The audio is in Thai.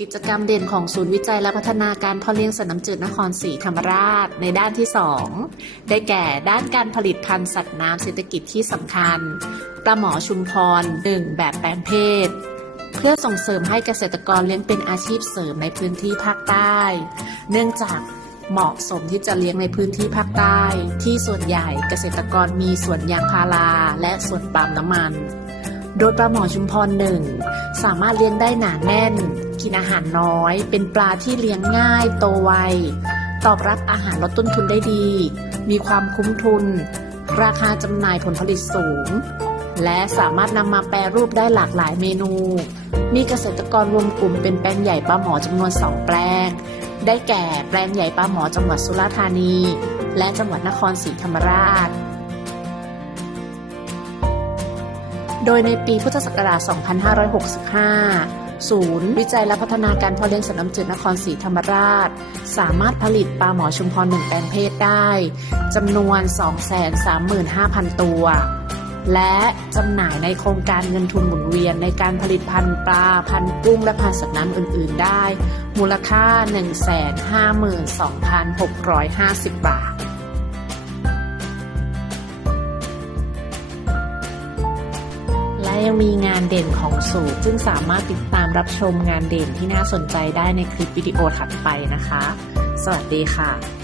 กิจกรรมเด่นของศูนย์วิจัยและพัฒนาการพ่อเลี้ยงสัตว์น้ำจืดนครศรีธรรมราช ในด้านที่ 2 ได้แก่ด้านการผลิตพันธุ์สัตว์น้ำเศรษฐกิจที่สำคัญปลาหมอชุมพร 1 แบบแปลงเพศ เพื่อส่งเสริมให้เกษตรกรเลี้ยงเป็นอาชีพเสริมในพื้นที่ภาคใต้ เนื่องจากเหมาะสมที่จะเลี้ยงในพื้นที่ภาคใต้ ที่ส่วนใหญ่เกษตรกรมีสวนยางพาราและสวนปาล์มน้ำมัน โดยปลาหมอชุมพรหนึ่ง สามารถเลี้ยงได้หนาแน่น กินอาหารน้อย เป็นปลาที่เลี้ยงง่าย โตไว ตอบรับอาหารลดต้นทุนได้ดี มีความคุ้มทุน ราคาจำหน่ายผลผลิตสูง และสามารถนำมาแปรรูปได้หลากหลายเมนู มีเกษตรกรรวมกลุ่มเป็นแปลงใหญ่ปลาหมอจำนวน2แปลง ได้แก่แปลงใหญ่ปลาหมอจังหวัดสุราษฎร์ธานี และจังหวัดนครศรีธรรมราช โดยในปีพุทธศักราช 2565 ศูนย์ วิจัยและพัฒนาการเพาะเลี้ยงสัตว์น้ำจืดนครศรีธรรมราช สามารถผลิตปลาหมอชุมพรหนึ่งแปลงเพศได้จำนวน 235,000 ตัว และจำหน่ายในโครงการเงินทุนหมุนเวียนในการผลิตพันธุ์ปลาพันธุ์กุ้งและพันธุ์สัตว์น้ำอื่น ๆ ได้ มูลค่า 152,650 บาท ยังมีงานเด่นของสูตรซึ่งสามารถติดตามรับชมงานเด่นที่น่าสนใจได้ในคลิปวิดีโอถัดไปนะคะ สวัสดีค่ะ